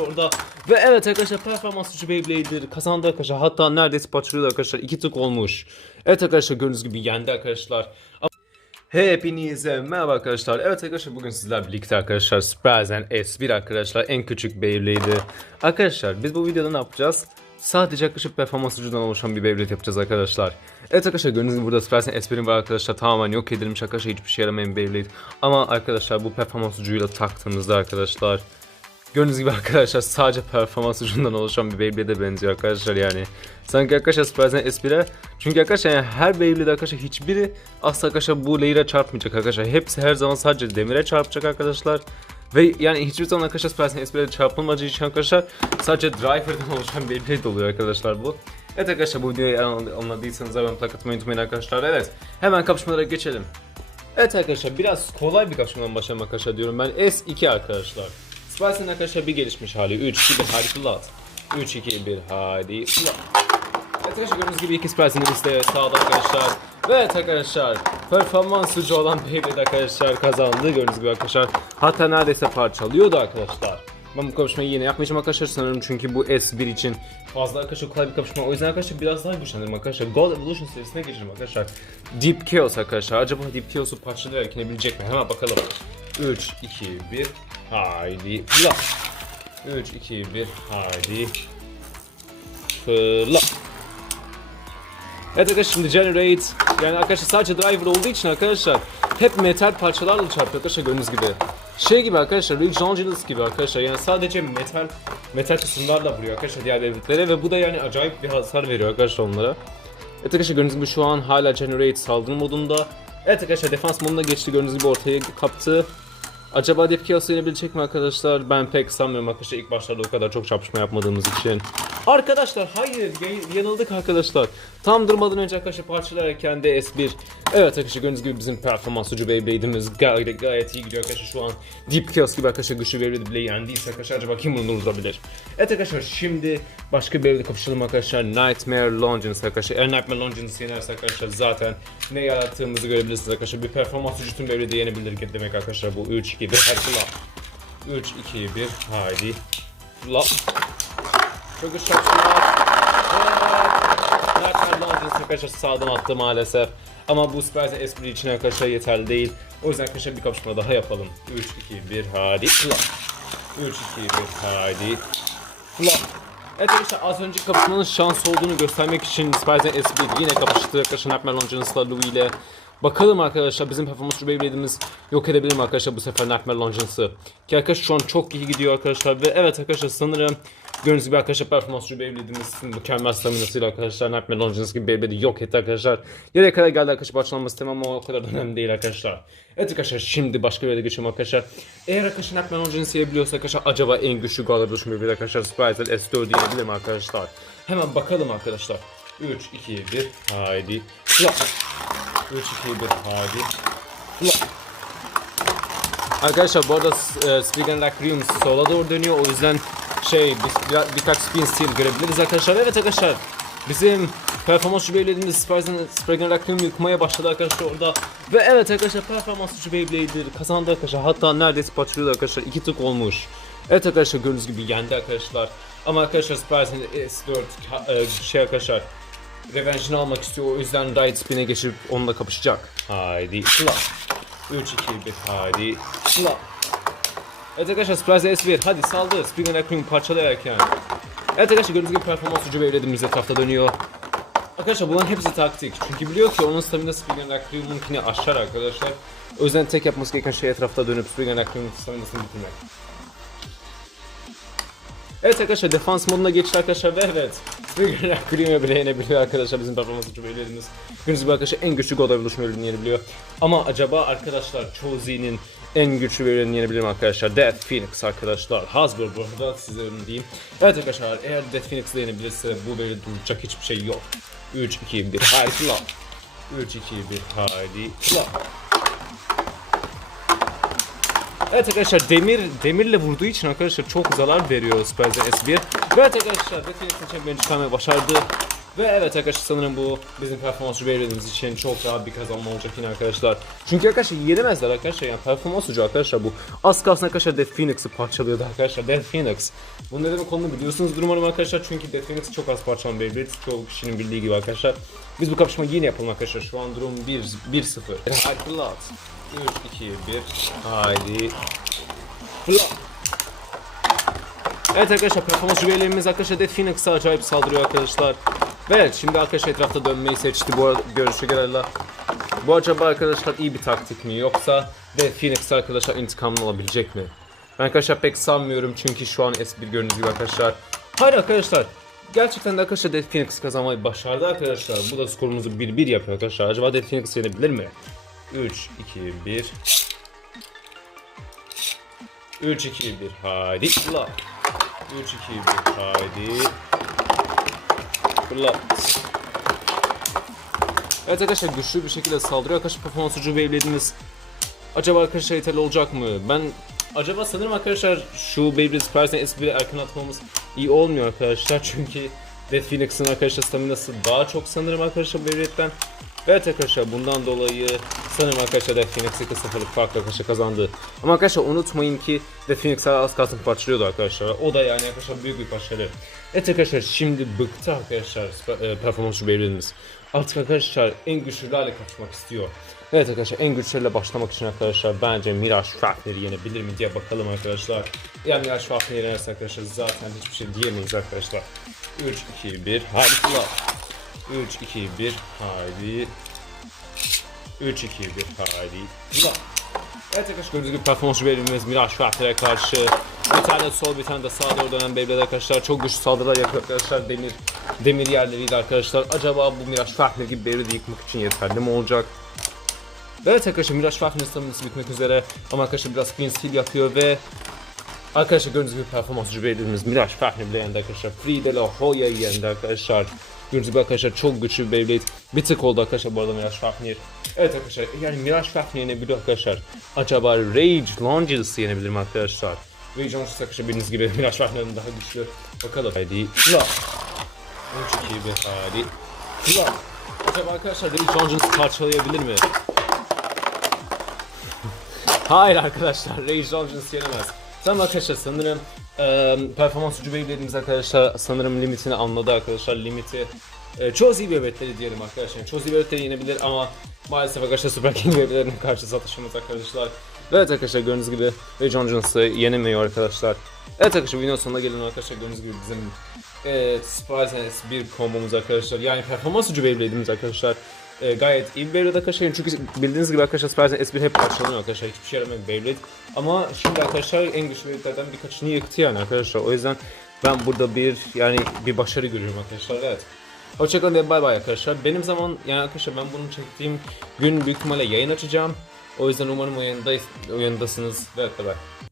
orada. Ve evet arkadaşlar performans gücü Beyblade'dir. Kazandı arkadaşlar. Hatta neredeyse paçırıyordu arkadaşlar. iki tık olmuş. Evet arkadaşlar gördüğünüz gibi yendi arkadaşlar. Hepinize merhaba arkadaşlar. Evet arkadaşlar bugün sizler birlikte arkadaşlar Spurzen S1 arkadaşlar en küçük Beyblade'i. Arkadaşlar biz bu videoda ne yapacağız? Sadece yaklaşık performans ucundan oluşan bir Beyblade yapacağız arkadaşlar. Evet arkadaşlar gördüğünüz gibi burada Spurzen S1'in var arkadaşlar tamamen yok edilmiş arkadaşlar hiçbir şey yaramayan Beyblade. Ama arkadaşlar bu performans ucuyla taktığınızda arkadaşlar Gördüğünüz gibi arkadaşlar sadece performans ucundan oluşan bir Beyblade'e benziyor arkadaşlar yani. Sanki arkadaşlar Spurzen S1'e çünkü arkadaşlar yani her Beyblade arkadaşlar hiçbiri asla arkadaşlar bu layer'a çarpmayacak arkadaşlar. Hepsi her zaman sadece demire çarpacak arkadaşlar. Ve yani hiçbir zaman arkadaşlar Spurzen S1'e çarpılmadığı için arkadaşlar sadece driver'dan oluşan Beyblade oluyor arkadaşlar bu. Evet arkadaşlar bu videoyu anladıysanız hemen plak atmayı unutmayın arkadaşlar. Evet hemen kapışmalara geçelim. Evet arkadaşlar biraz kolay bir kapışmadan başlayalım arkadaşlar diyorum ben S2 arkadaşlar. Spice'ın arkadaşlar bir gelişmiş hali 3 2 1 hadi flat. 3 2 1 hadi flat. Evet arkadaşlar gördüğünüz gibi iki Spice'ın listeye sağda arkadaşlar. Ve evet arkadaşlar performans sucu olan Beyblade arkadaşlar kazandı gördüğünüz gibi arkadaşlar. Hatta neredeyse parçalıyordu arkadaşlar. Ben bu kapışmayı yine yapmayacağım arkadaşlar sanırım çünkü bu S1 için fazla arkadaşlar kolay bir kapışma. O yüzden arkadaşlar biraz daha güçlendirim arkadaşlar. Gold Evolution serisine geçelim arkadaşlar. Deep Chaos arkadaşlar. Acaba Deep Chaos'u parçalayarak inebilecek mi? Hemen bakalım. 3, 2, 1, haydi fırla. 3, 2, 1, haydi fırla. Evet arkadaşlar şimdi Generate yani arkadaşlar sadece driver olduğu için arkadaşlar hep metal parçalarla çarpıyor arkadaşlar gördüğünüz gibi. Şey gibi arkadaşlar Ridge Angeles gibi arkadaşlar yani sadece metal metal kısımlarla vuruyor arkadaşlar diğer devletlere ve bu da yani acayip bir hasar veriyor arkadaşlar onlara. Evet arkadaşlar gördüğünüz gibi şu an hala Generate saldırı modunda. Evet arkadaşlar defans moduna geçti gördüğünüz gibi ortaya kaptı. Acaba Deep Chaos'u yenebilecek mi arkadaşlar? Ben pek sanmıyorum arkadaşlar ilk başlarda o kadar çok çarpışma yapmadığımız için. Arkadaşlar hayır yanıldık arkadaşlar. Tam durmadan önce arkadaşlar parçalarken de S1. Evet arkadaşlar gördüğünüz gibi bizim performans ucu Beyblade'imiz gayet, gayet iyi gidiyor arkadaşlar şu an. Deep Chaos gibi arkadaşlar güçlü Beyblade bile yendiyse arkadaşlar acaba kim bunu durdurabilir? Evet arkadaşlar şimdi başka bir Beyblade kapışalım arkadaşlar. Nightmare Longinus arkadaşlar. Eğer Nightmare Longinus yenerse arkadaşlar zaten ne yarattığımızı görebilirsiniz arkadaşlar. Bir performans ucu tüm Beyblade'i yenebilir demek arkadaşlar bu 3 2 1 hadi fırla. 3 2 1 haydi. Fırla. Çok şapşılar. Nightmare Longinus arkadaşlar sağdan attı maalesef. Ama bu Spurs espri için arkadaşlar yeterli değil. O yüzden arkadaşlar bir kapışma daha yapalım. 3 2 1 hadi. Fırla. 3 2 1 hadi. Fırla. Evet arkadaşlar az önce kapışmanın şans olduğunu göstermek için Spider S1 yine kapıştı arkadaşlar Nightmare Longinus'la Louis ile. Bakalım arkadaşlar bizim performans Beyblade'imiz yok edebilir mi arkadaşlar bu sefer Nightmare Longinus'ı. Ki arkadaşlar şu an çok iyi gidiyor arkadaşlar ve evet arkadaşlar sanırım gördüğünüz gibi arkadaşlar performans Beyblade'imiz mükemmel staminasıyla arkadaşlar Nightmare Longinus gibi Beyblade'i yok etti arkadaşlar. Yere kadar geldi arkadaşlar parçalanması istemem ama o kadar da önemli değil arkadaşlar. Evet arkadaşlar şimdi başka bir yere geçelim arkadaşlar. Eğer arkadaşlar Nightmare Longinus'ı yenebiliyorsa arkadaşlar acaba en güçlü Gala Duruşmu bir arkadaşlar Spritel S4 yenebilir mi arkadaşlar? Hemen bakalım arkadaşlar. 3, 2, 1, haydi. Fla. 3, 2, 1, haydi. Fla. Arkadaşlar bu arada e, Spigen Lacrium sola doğru dönüyor o yüzden şey biz bir, birkaç spin steal görebiliriz arkadaşlar. Evet arkadaşlar bizim performans şubeylerimiz Spigen Lacrium yıkmaya başladı arkadaşlar orada. Ve evet arkadaşlar performans şubeylerdir kazandı arkadaşlar hatta neredeyse paçırıyordu arkadaşlar iki tık olmuş. Evet arkadaşlar gördüğünüz gibi yendi arkadaşlar. Ama arkadaşlar Spigen S4 ka- e, şey arkadaşlar Revenge'ini almak istiyor o yüzden Riot Spin'e geçip onunla kapışacak. Haydi. Fla. 3, 2, 1, haydi. Fla. Evet arkadaşlar Surprise S1 hadi saldı. Spring Requiem parçalayarken. Evet arkadaşlar gördüğünüz gibi performans ucu evlediğimiz etrafta dönüyor. Arkadaşlar bunların hepsi taktik. Çünkü biliyor ki onun stamina Spring Requiem'unkini aşar arkadaşlar. O yüzden tek yapması gereken şey etrafta dönüp Spring Requiem'un staminasını bitirmek. Evet arkadaşlar defans moduna geçti arkadaşlar ve evet Spring Requiem'e bile yenebiliyor arkadaşlar bizim performans ucu evlediğimiz. Gördüğünüz gibi arkadaşlar en güçlü God Evolution bölümünü yenebiliyor. Ama acaba arkadaşlar Chozi'nin en güçlü bölümünü yenebilir mi arkadaşlar? Death Phoenix arkadaşlar. Hasbro bu arada size öyle diyeyim. Evet arkadaşlar eğer Death Phoenix'i yenebilirse bu böyle duracak hiçbir şey yok. 3, 2, 1, haydi fla. 3, 2, 1, haydi fla. Evet arkadaşlar demir demirle vurduğu için arkadaşlar çok zarar veriyor Spurzen S1. Ve evet arkadaşlar Phoenix'in çemberini çıkarmayı başardı. Ve evet arkadaşlar sanırım bu bizim performansı belirlediğimiz için çok rahat bir kazanma olacak yine arkadaşlar. Çünkü arkadaşlar yenemezler arkadaşlar yani performans ucu arkadaşlar bu. Az kalsın arkadaşlar Death Phoenix'i parçalıyordu arkadaşlar Death Phoenix. Bunun ne demek olduğunu biliyorsunuz umarım arkadaşlar çünkü Death Phoenix çok az parçalan Beyblade. Çoğu kişinin bildiği gibi arkadaşlar. Biz bu kapışmayı yine yapalım arkadaşlar. Şu an durum 1 1-0. Haydi fırlat. 3 2 1 Haydi. Evet arkadaşlar performans üyelerimiz arkadaşlar Death Phoenix'e acayip saldırıyor arkadaşlar. Ve evet şimdi arkadaşlar etrafta dönmeyi seçti bu arada görüşe göre. Bu acaba arkadaşlar iyi bir taktik mi yoksa Death Phoenix arkadaşlar intikamını alabilecek mi? Ben arkadaşlar pek sanmıyorum çünkü şu an S1 gördüğünüz gibi arkadaşlar. Hayır arkadaşlar Gerçekten de arkadaşlar Death Phoenix kazanmayı başardı arkadaşlar. Bu da skorumuzu 1-1 yapıyor arkadaşlar. Acaba Death Phoenix yenebilir mi? 3, 2, 1 3, 2, 1 haydi la 3, 2, 1 haydi Fırla. Evet arkadaşlar güçlü bir şekilde saldırıyor. Arkadaşlar performans ucu Beyblade'imiz acaba arkadaşlar yeterli olacak mı? Ben acaba sanırım arkadaşlar şu Beyblade Surprise'den S1'e erken atmamız iyi olmuyor arkadaşlar. Çünkü Death Phoenix'in arkadaşlar staminası daha çok sanırım arkadaşlar Beyblade'den. Evet arkadaşlar bundan dolayı sanırım arkadaşlar Death Phoenix 2-0'lık farklı arkadaşlar kazandı. Ama arkadaşlar unutmayın ki Death Phoenix az kalsın parçalıyordu arkadaşlar. O da yani arkadaşlar büyük bir başarı. Evet arkadaşlar şimdi bıktı arkadaşlar e, performansçı Beyblade'imiz. Artık arkadaşlar en güçlülerle kapışmak istiyor. Evet arkadaşlar en güçlülerle başlamak için arkadaşlar bence Mirage Fafner'i yenebilir mi diye bakalım arkadaşlar. Yani Mirage Fafner'i yenerse arkadaşlar zaten hiçbir şey diyemeyiz arkadaşlar. 3, 2, 1 hadi fırla. 3, 2, 1 haydi. 3, 2, 1 haydi. Fırla. Evet arkadaşlar gördüğünüz gibi performans verilmemiz Mirage Fafner'e karşı bir tane sol bir tane de sağa doğru dönen Beyblade arkadaşlar çok güçlü saldırılar yapıyor arkadaşlar demir demir yerleriyle arkadaşlar acaba bu Mirage Fafner gibi Beyblade'i yıkmak için yeterli mi olacak? Evet arkadaşlar Mirage Fafner'in staminası bitmek üzere ama arkadaşlar biraz spin skill yapıyor ve Arkadaşlar gördüğünüz gibi performans Beyblade'imiz Mirage Fafner bile yendi arkadaşlar Free de la Hoya'yı yendi arkadaşlar Gördüğünüz gibi arkadaşlar çok güçlü bir Beyblade. Bir tık oldu arkadaşlar bu arada Mirage Fafner Evet arkadaşlar yani Mirage Fafner yenebiliyor arkadaşlar? Acaba Rage Longers'ı yenebilir mi arkadaşlar? Rage Longers arkadaşlar bildiğiniz gibi Mirage Fafner'den daha güçlü. Bakalım. Haydi La 3 2 1 hadi La Acaba arkadaşlar Rage Longers'ı parçalayabilir mi? Hayır arkadaşlar Rage Longers'ı yenemez Tamam arkadaşlar sanırım e, performans ucu Beyblade'imiz arkadaşlar sanırım limitini anladı arkadaşlar. Limiti e, çoğu Z Beyblade'leri diyelim arkadaşlar. Çoğu Z Beyblade'leri yenebilir ama maalesef arkadaşlar Super King Beyblade'lerine karşı satışımız arkadaşlar. Evet arkadaşlar gördüğünüz gibi Rage Longers'ı yenemiyor arkadaşlar. Evet arkadaşlar videonun sonuna gelin arkadaşlar. Gördüğünüz gibi bizim e, Surprise S1 kombomuz arkadaşlar. Yani performans ucu Beyblade'imiz arkadaşlar e, gayet iyi bir Beyblade arkadaşlar çünkü bildiğiniz gibi arkadaşlar Surprise S1 hep parçalanıyor arkadaşlar hiçbir şey yaramayan bir Beyblade ama şimdi arkadaşlar en güçlü Beyblade'lerden birkaçını yıktı yani arkadaşlar o yüzden ben burada bir yani bir başarı görüyorum arkadaşlar evet Hoşçakalın ve bay bay arkadaşlar. Benim zaman yani arkadaşlar ben bunu çektiğim gün büyük ihtimalle yayın açacağım. O yüzden umarım o yayındayız, o yayındasınız. Evet bye bye.